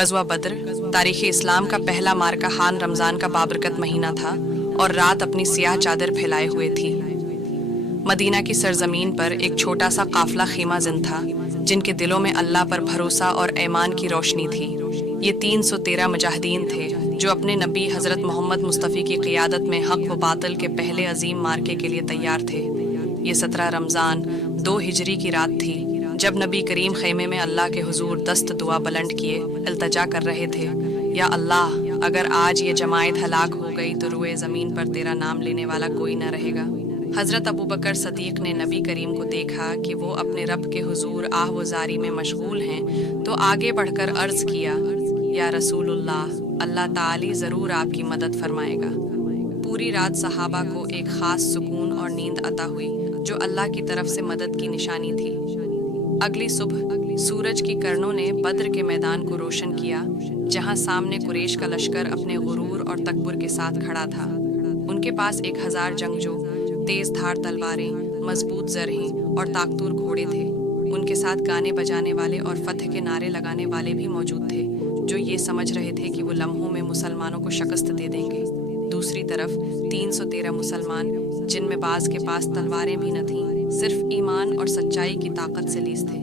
ग़ज़वा बद्र तारीख़ इस्लाम का पहला मार्का हान रमज़ान का बाबरकत महीना था और रात अपनी सियाह चादर फैलाए हुए थी। मदीना की सरजमीन पर एक छोटा सा काफ़िला ख़ीमा ज़िन था, जिनके दिलों में अल्लाह पर भरोसा और ईमान की रोशनी थी। ये 313 मुजाहिदीन थे जो अपने नबी हज़रत मोहम्मद मुस्तफ़ी की क़ियादत में हक़ व बातिल के पहले अजीम मार्के के लिए तैयार थे। ये 17 रमज़ान 2 हिजरी की रात थी, जब नबी करीम ख़ैमे में अल्लाह के हुजूर दस्त दुआ बुलंद किए इल्तिजा कर रहे थे, या अल्लाह, अगर आज ये जमायत हलाक हो गई तो रुए ज़मीन पर तेरा नाम लेने वाला कोई न रहेगा। हज़रत अबू बकर सदीक़ ने नबी करीम को देखा कि वो अपने रब के हुजूर आह व ज़ारी में मशगूल हैं, तो आगे बढ़कर अर्ज़ किया, या रसूलुल्लाह, अल्लाह ताली ज़रूर आपकी मदद फरमाएगा। पूरी रात सहाबा को एक ख़ास सुकून और नींद अता हुई, जो अल्लाह की तरफ से मदद की निशानी थी। अगली सुबह सूरज की किरणों ने बद्र के मैदान को रोशन किया, जहां सामने कुरैश का लश्कर अपने गुरूर और तकब्बुर के साथ खड़ा था। उनके पास 1000 जंगजू, तेज धार तलवारें, मजबूत ज़रहें और ताकतूर घोड़े थे। उनके साथ गाने बजाने वाले और फतह के नारे लगाने वाले भी मौजूद थे, जो ये समझ रहे थे कि वो लम्हों में मुसलमानों को शिकस्त दे देंगे। दूसरी तरफ 313 मुसलमान, जिनमें बाज़ के पास तलवारें भी न थीं, सिर्फ ईमान और सच्चाई की ताकत से लैस थे।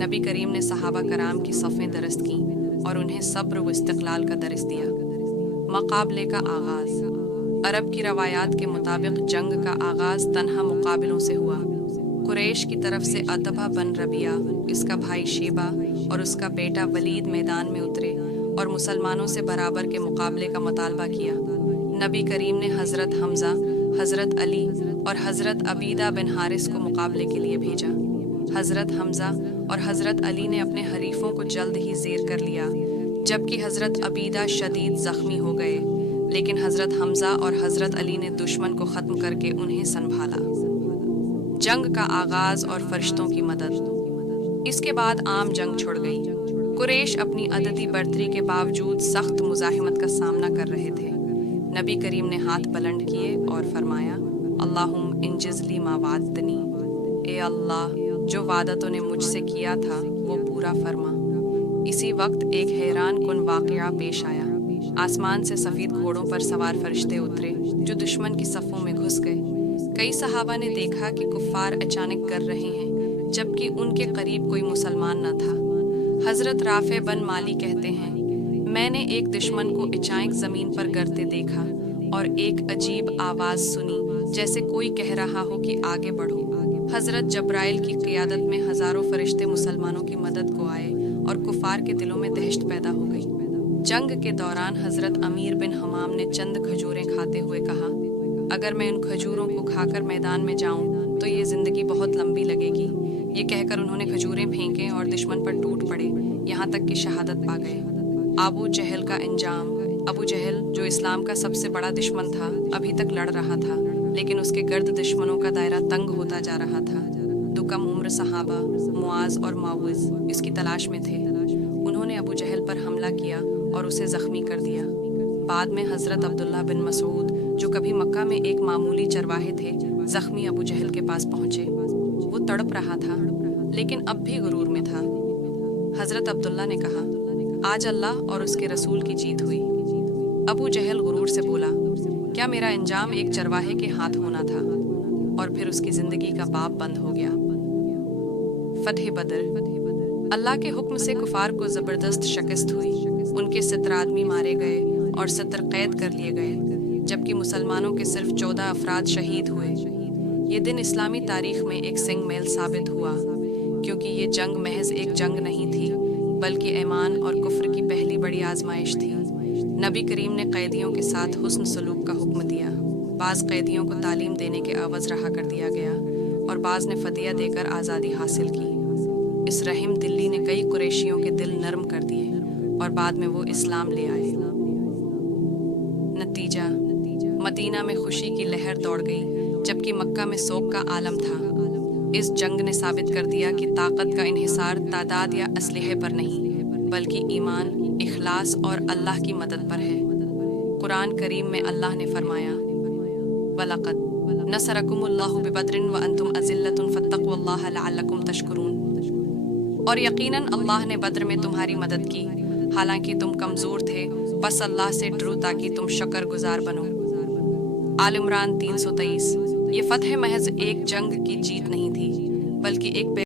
नबी करीम ने सहाबा कराम की सफ़ें दरस्त कीं और उन्हें सब्र व इस्तिक़लाल का दर्स दिया। मुक़ाबले का आगाज़। अरब की रवायात के मुताबिक जंग का आगाज़ तन्हा मुकाबलों से हुआ। कुरैश की तरफ से अतबा बन रबिया, इसका भाई शेबा और उसका बेटा वलीद मैदान में उतरे और मुसलमानों से बराबर के मुकाबले का मुतालबा किया। नबी करीम ने हज़रत हमज़ा, हज़रत अली और हज़रत अबीदा बिन हारिस को मुकाबले के लिए भेजा। हज़रत हमज़ा और हज़रत अली ने अपने हरीफों को जल्द ही ज़ेर कर लिया, जबकि हज़रत अबीदा शदीद ज़ख्मी हो गए, लेकिन हज़रत हमज़ा और हज़रत अली ने दुश्मन को ख़त्म करके उन्हें संभाला। जंग का आगाज़ और फरिश्तों की मदद। इसके बाद आम जंग छिड़ गई। कुरैश अपनी अददी बर्तरी के बावजूद सख्त मुज़ाहिमत का सामना कर रहे थे। नबी करीम ने हाथ बुलंद किए और फरमाया, अल्लाहुम इंजिज़ली मा वादतनी, ए अल्लाह, जो वादा तूने मुझसे किया था वो पूरा फरमा। इसी वक्त एक हैरान कुन वाक़या पेश आया। आसमान से सफ़ेद घोड़ों पर सवार फरिश्ते उतरे, जो दुश्मन की सफ़ों में घुस गए। कई सहाबा ने देखा कि कुफ़ार अचानक कर रहे हैं, जबकि उनके करीब कोई मुसलमान न था। हज़रत राफ़े बन माली कहते हैं, मैंने एक दुश्मन को अचानक ज़मीन पर गिरते देखा और एक अजीब आवाज़ सुनी, जैसे कोई कह रहा हो कि आगे बढ़ो। हज़रत जब्राइल की क़ियादत में हज़ारों फरिश्ते मुसलमानों की मदद को आए और कुफ़ार के दिलों में दहशत पैदा हो गई। जंग के दौरान हज़रत अमीर बिन हमाम ने चंद खजूरें खाते हुए कहा, अगर मैं उन खजूरों को खाकर मैदान में जाऊं तो ये ज़िंदगी बहुत लंबी लगेगी। ये कहकर उन्होंने खजूरें फेंकें और दुश्मन पर टूट पड़े, यहाँ तक कि शहादत पा गए। अबू जहल का अंजाम। अबू जहल, जो इस्लाम का सबसे बड़ा दुश्मन था, अभी तक लड़ रहा था, लेकिन उसके गर्द दुश्मनों का दायरा तंग होता जा रहा था। दो कम उम्र सहाबा मुआज और माउज़ इसकी तलाश में थे। उन्होंने अबू जहल पर हमला किया और उसे ज़ख्मी कर दिया। बाद में हज़रत अब्दुल्ला बिन मसूद, जो कभी मक्का में एक मामूली चरवाहे थे, ज़ख्मी अबू जहल के पास पहुँचे। वो तड़प रहा था, लेकिन अब भी गुरूर में था। हज़रत अब्दुल्ला ने कहा, आज अल्लाह और उसके रसूल की जीत हुई। अबू जहल गुरूर से बोला, क्या मेरा अंजाम एक चरवाहे के हाथ होना था? और फिर उसकी ज़िंदगी का बाब बंद हो गया। फतह बद्र। अल्लाह के हुक्म से कुफार को ज़बरदस्त शिकस्त हुई। उनके 70 आदमी मारे गए और 70 कैद कर लिए गए, जबकि मुसलमानों के सिर्फ 14 अफराद शहीद हुए। ये दिन इस्लामी तारीख़ में एक सिंग मेल साबित हुआ, क्योंकि ये जंग महज एक जंग नहीं थी, बल्कि ईमान और कुफ्र की पहली बड़ी आजमाइश थी। नबी करीम ने कैदियों के साथ हुस्न सलूक का हुक्म दिया। बाज़ कैदियों को तालीम देने के अवज़ रहा कर दिया गया और बाज़ ने फ़दिया देकर आज़ादी हासिल की। इस रहम दिल्ली ने कई कुरैशियों के दिल नरम कर दिए और बाद में वो इस्लाम ले आए। नतीजा, मदीना में खुशी की लहर दौड़ गई, जबकि मक्का में सोग का आलम था। इस जंग ने साबित कर दिया कि ताकत का इन्हिसार तादाद या असलहे पर नहीं, बल्कि ईमान, इखलास और अल्लाह की मदद पर है। कुरान करीम में अल्लाह ने फरमाया, वलक़द नसरकुमुल्लाहु बिबद्रिन व अंतुम अज़िल्लतुन फत्तक़ुल्लाह लअल्लकुम तशकुरून। और यकीनन अल्लाह ने बद्र में तुम्हारी मदद की, حالانکہ تم کمزور تھے، بس اللہ سے ڈرو تاکہ تم شکر گزار بنو۔ آل عمران 323۔ یہ فتح محض ایک جنگ کی جیت نہیں تھی، بلکہ ایک